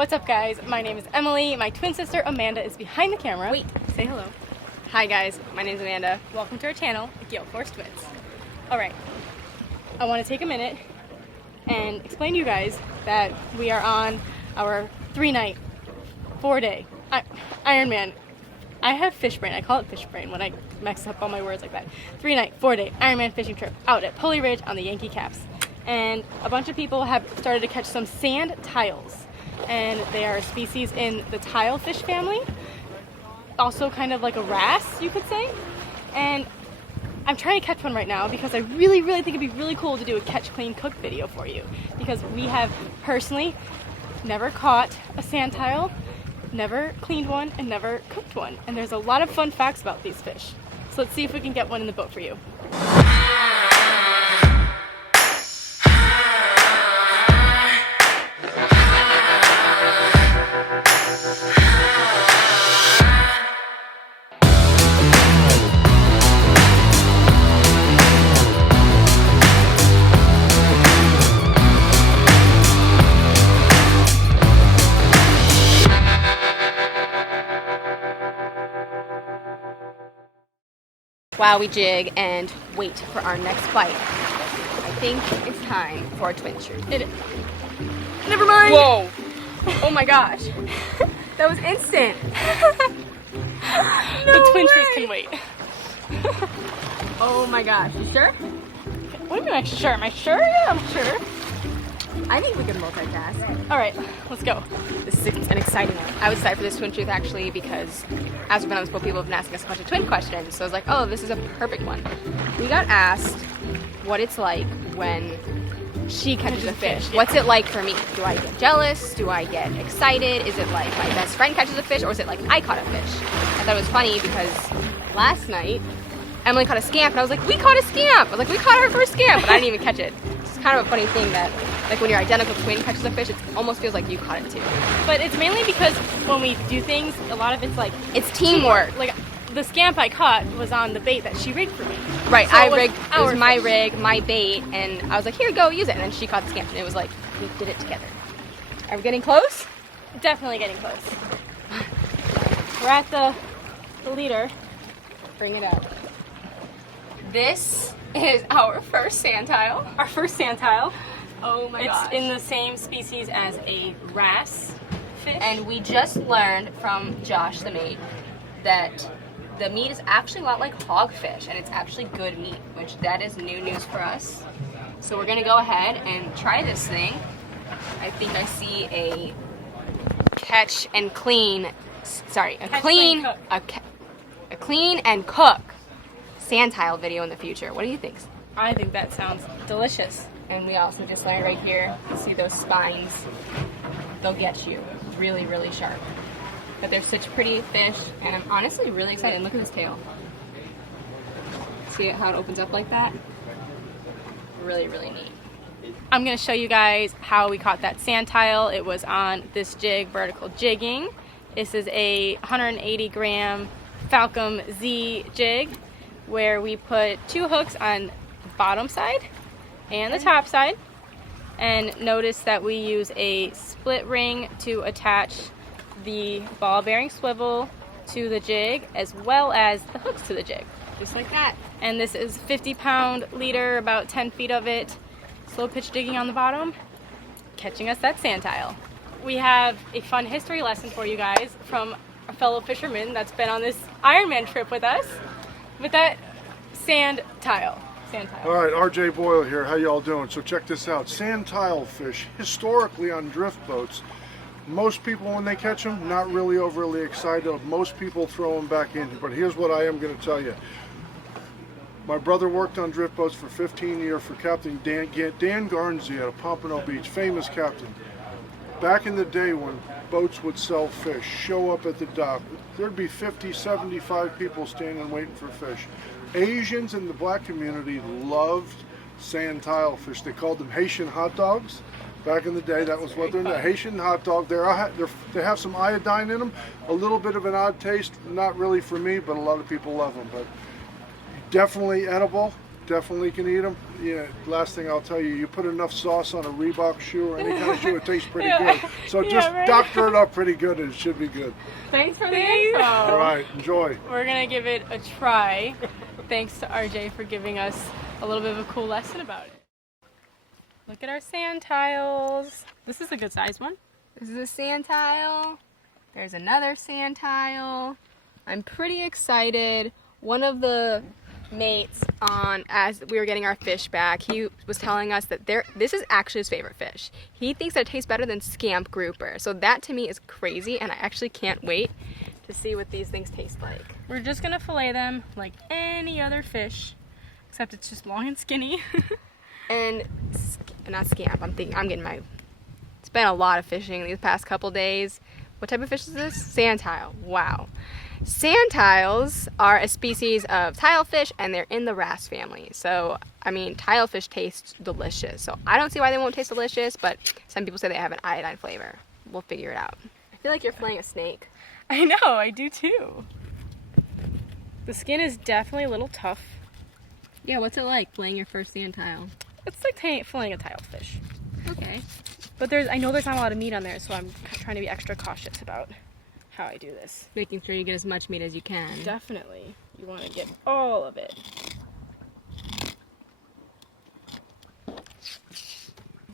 What's up, guys? My name is Emily. My twin sister Amanda is behind the camera. Wait, say hello. Hi guys, my name is Amanda. Welcome to our channel, Gale Force Twins. Alright, I want to take a minute and explain to you guys that we are on our 3-night, 4-day Ironman. I have fish brain. I call it fish brain when I mess up all my words like that. 3-night, 4-day Ironman fishing trip out at Pulley Ridge on the Yankee Capts. And a bunch of people have started to catch some sand tiles. And they are a species in the tilefish family. Also kind of like a wrasse, you could say. And I'm trying to catch one right now because I really think it'd be really cool to do a catch, clean, cook video for you. Because we have personally never caught a sand tile, never cleaned one, and never cooked one. And there's a lot of fun facts about these fish. So let's see if we can get one in the boat for you. While we jig and wait for our next bite, I think it's time for a twin truth. Never mind! Whoa! Oh my gosh. That was instant. The twin truth can wait. Oh my gosh. You sure? What do you mean I'm sure? Am I sure? Yeah, I'm sure. I think we can multitask. Alright, let's go. This is an exciting one. I was excited for this twin truth actually because as we've been on this boat, people have been asking us a bunch of twin questions. So I was like, oh, this is a perfect one. We got asked what it's like when she catches a fish. Yeah. What's it like for me? Do I get jealous? Do I get excited? Is it like my best friend catches a fish, or is it like I caught a fish? I thought it was funny because last night Emily caught a scamp and I was like, we caught a scamp! I was like, we caught our first scamp, but I didn't even catch it. It's kind of a funny thing that like when your identical twin catches a fish, it almost feels like you caught it too. But it's mainly because when we do things, a lot of it's like it's teamwork. Like the scamp I caught was on the bait that she rigged for me. Right, so it was my rig, my bait, and I was like, here, go, use it. And then she caught the scamp, and it was like, we did it together. Are we getting close? Definitely getting close. We're at the leader. Bring it up. This is our first sand tile. Our first sand tile. Oh my gosh. It's in the same species as a wrasse fish. And we just learned from Josh, the mate, that the meat is actually a lot like hogfish, and it's actually good meat, which that is new news for us. So we're gonna go ahead and try this thing. I think I see a catch and clean, sorry, a clean and cook sand tile video in the future. What do you think? I think that sounds delicious. And we also just learned right here, see those spines? They'll get you really sharp. But they're such pretty fish, and I'm honestly really excited. And look at this tail. See how it opens up like that? Really neat. I'm going to show you guys how we caught that sand tile. It was on this jig, vertical jigging. This is a 180 gram Falcon Z jig where we put 2 hooks on the bottom side and the top side. And notice that we use a split ring to attach the ball bearing swivel to the jig as well as the hooks to the jig. Just like that. And this is 50-pound leader, about 10 feet of it. Slow pitch jigging on the bottom, catching us that sand tile. We have a fun history lesson for you guys from a fellow fisherman that's been on this Ironman trip with us with that sand tile. All right, RJ Boyle here. How y'all doing? So check this out. Sand tile fish, historically on drift boats, most people when they catch them, not really overly excited. Most people throw them back in. But here's what I am going to tell you. My brother worked on drift boats for 15 years for Captain Dan Garnsey at Pompano Beach, famous captain. Back in the day when boats would sell fish, show up at the dock, there'd be 50, 75 people standing waiting for fish. Asians in the black community loved sand tile fish. They called them Haitian hot dogs. Back in the day, that was what they're in. Haitian hot dog. They have some iodine in them, a little bit of an odd taste. Not really for me, but a lot of people love them. But definitely edible. definitely can eat them. Yeah, last thing I'll tell you, you put enough sauce on a Reebok shoe or any kind of shoe, it tastes pretty good. So just doctor it up pretty good and it should be good. Thanks for the info. All right, enjoy. We're gonna give it a try. Thanks to RJ for giving us a little bit of a cool lesson about it. Look at our sand tiles. This is a good sized one. This is a sand tile. There's another sand tile. I'm pretty excited. One of the mates as we were getting our fish back, he was telling us that this is actually his favorite fish. He thinks that it tastes better than scamp grouper. So that to me is crazy, and I actually can't wait to see what these things taste like. We're just gonna fillet them like any other fish, except it's just long and skinny. And not scamp, I'm getting it's been a lot of fishing these past couple days. What type of fish is this? Sand tile. Wow. Sand tiles are a species of tilefish, and they're in the wrasse family. So, I mean, tilefish taste delicious. So I don't see why they won't taste delicious, but some people say they have an iodine flavor. We'll figure it out. I feel like you're filleting a snake. I know, I do too. The skin is definitely a little tough. Yeah, what's it like filleting your first sand tile? It's like filleting a tilefish. Okay. But I know there's not a lot of meat on there, so I'm trying to be extra cautious about how I do this. Making sure you get as much meat as you can. Definitely. You want to get all of it.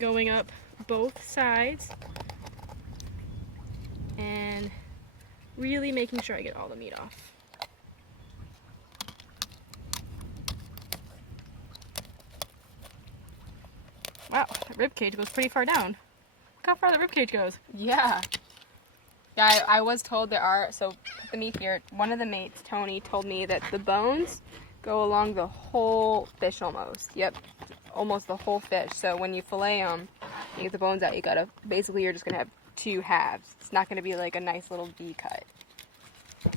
Going up both sides and really making sure I get all the meat off. Wow, that rib cage goes pretty far down. Look how far the rib cage goes. Yeah. Yeah, I was told so put the meat here. One of the mates, Tony, told me that the bones go along the whole fish almost. Yep, almost the whole fish. So when you fillet them, you get the bones out, you're just gonna have two halves. It's not gonna be like a nice little V cut.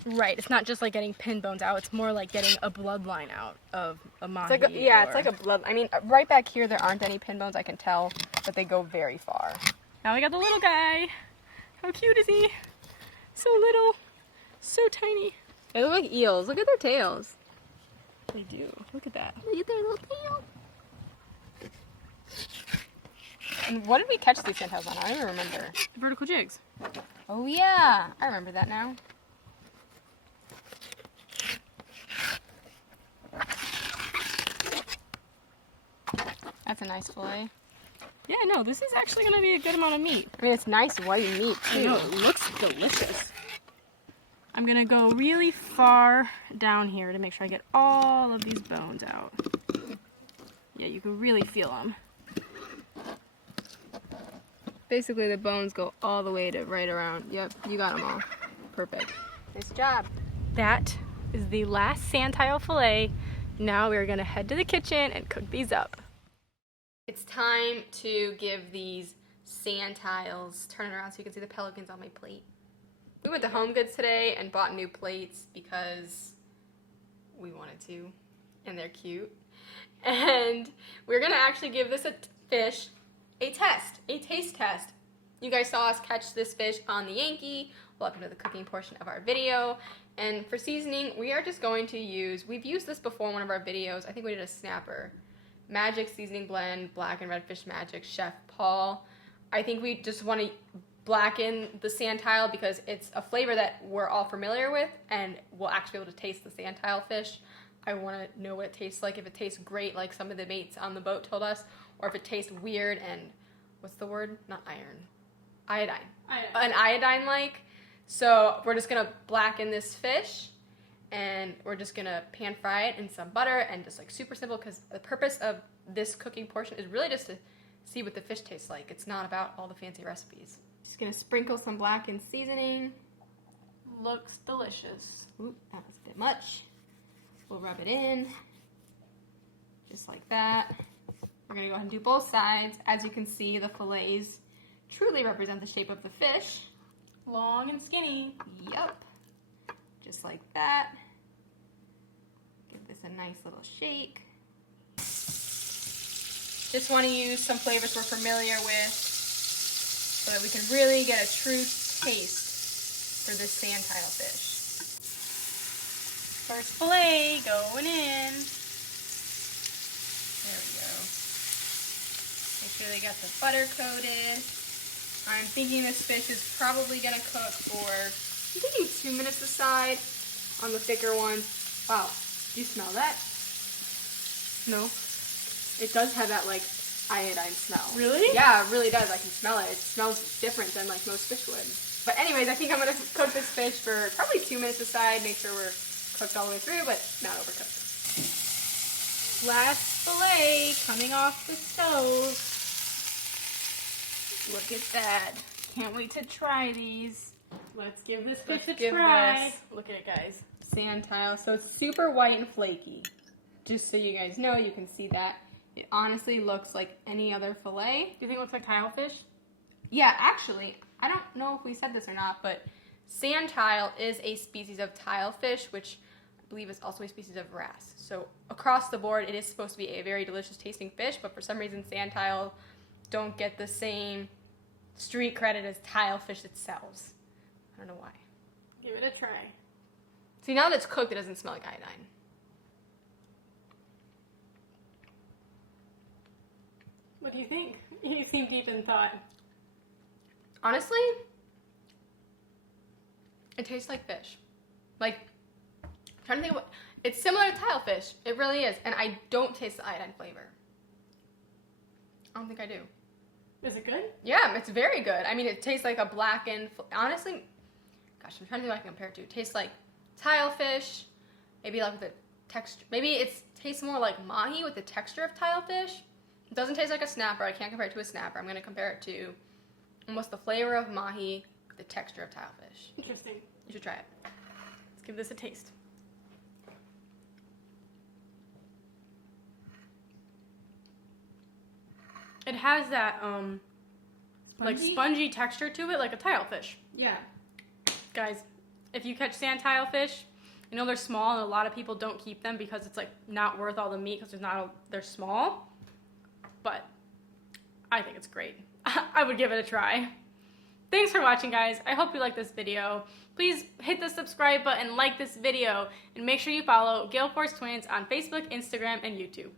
Right, it's not just like getting pin bones out, it's more like getting a bloodline out of a mahi. It's like a blood, I mean, right back here there aren't any pin bones, I can tell, but they go very far. Now we got the little guy. How cute is he? So little, so tiny. They look like eels, look at their tails. They do, look at that. Look at their little tail. And what did we catch these sand tiles on? I don't even remember. The vertical jigs. Oh yeah, I remember that now. That's a nice fillet. Yeah, no, this is actually going to be a good amount of meat. I mean, it's nice white meat, too. I know, it looks delicious. I'm going to go really far down here to make sure I get all of these bones out. Yeah, you can really feel them. Basically, the bones go all the way to right around. Yep, you got them all. Perfect. Nice job. That is the last sand tile fillet. Now we're going to head to the kitchen and cook these up. It's time to give these sand tiles, turn it around so you can see the pelicans on my plate. We went to Home Goods today and bought new plates because we wanted to, and they're cute. And we're gonna actually give this fish a taste test. You guys saw us catch this fish on the Yankee. Welcome to the cooking portion of our video. And for seasoning, we are just going to we've used this before in one of our videos. I think we did a snapper. Magic Seasoning Blend, Black and Redfish Magic, Chef Paul. I think we just want to blacken the sand tile because it's a flavor that we're all familiar with and we'll actually be able to taste the sand tile fish. I want to know what it tastes like, if it tastes great like some of the mates on the boat told us, or if it tastes weird and, what's the word? Not iron. Iodine. An iodine-like. So we're just going to blacken this fish. And we're just gonna pan fry it in some butter and just like super simple because the purpose of this cooking portion is really just to see what the fish tastes like. It's not about all the fancy recipes. Just gonna sprinkle some blackened seasoning. Looks delicious. Oop, that was a bit much. We'll rub it in, just like that. We're gonna go ahead and do both sides. As you can see, the fillets truly represent the shape of the fish. Long and skinny. Yup. Just like that. Give this a nice little shake. Just want to use some flavors we're familiar with so that we can really get a true taste for this sand tile fish. First fillet going in. There we go. Make sure they got the butter coated. I'm thinking this fish is probably gonna cook for, I'm thinking 2 minutes aside on the thicker ones. Wow, do you smell that? No. It does have that like iodine smell. Really? Yeah, it really does. I can smell it. It smells different than like most fish would. But anyways, I think I'm gonna cook this fish for probably 2 minutes aside, make sure we're cooked all the way through, but not overcooked. Last fillet coming off the stove. Look at that. Can't wait to try these. Let's give this fish a try. Look at it, guys. Sand tile. So it's super white and flaky. Just so you guys know, you can see that. It honestly looks like any other fillet. Do you think it looks like tilefish? Yeah, actually, I don't know if we said this or not, but sand tile is a species of tilefish, which I believe is also a species of wrasse. So across the board, it is supposed to be a very delicious tasting fish, but for some reason, sand tile don't get the same street credit as tilefish itself. I don't know why. Give it a try. See, now that it's cooked, it doesn't smell like iodine. What do you think? You seem deep in thought. Honestly, it tastes like fish. Like, I'm trying to think of what, it's similar to tilefish. It really is. And I don't taste the iodine flavor. I don't think I do. Is it good? Yeah, it's very good. I mean, it tastes like a blackened, honestly, gosh, I'm trying to think what I can compare it to. It tastes like tilefish, maybe like with the texture, maybe it tastes more like mahi with the texture of tilefish. It doesn't taste like a snapper. I can't compare it to a snapper. I'm going to compare it to almost the flavor of mahi with the texture of tilefish. Interesting. You should try it. Let's give this a taste. It has that like spongy texture to it, like a tilefish. Yeah. Guys, if you catch sand tilefish, you know they're small and a lot of people don't keep them because it's like not worth all the meat because they're small. But I think it's great. I would give it a try. Thanks for watching, guys. I hope you liked this video. Please hit the subscribe button, like this video, and make sure you follow Gale Force Twins on Facebook, Instagram, and YouTube.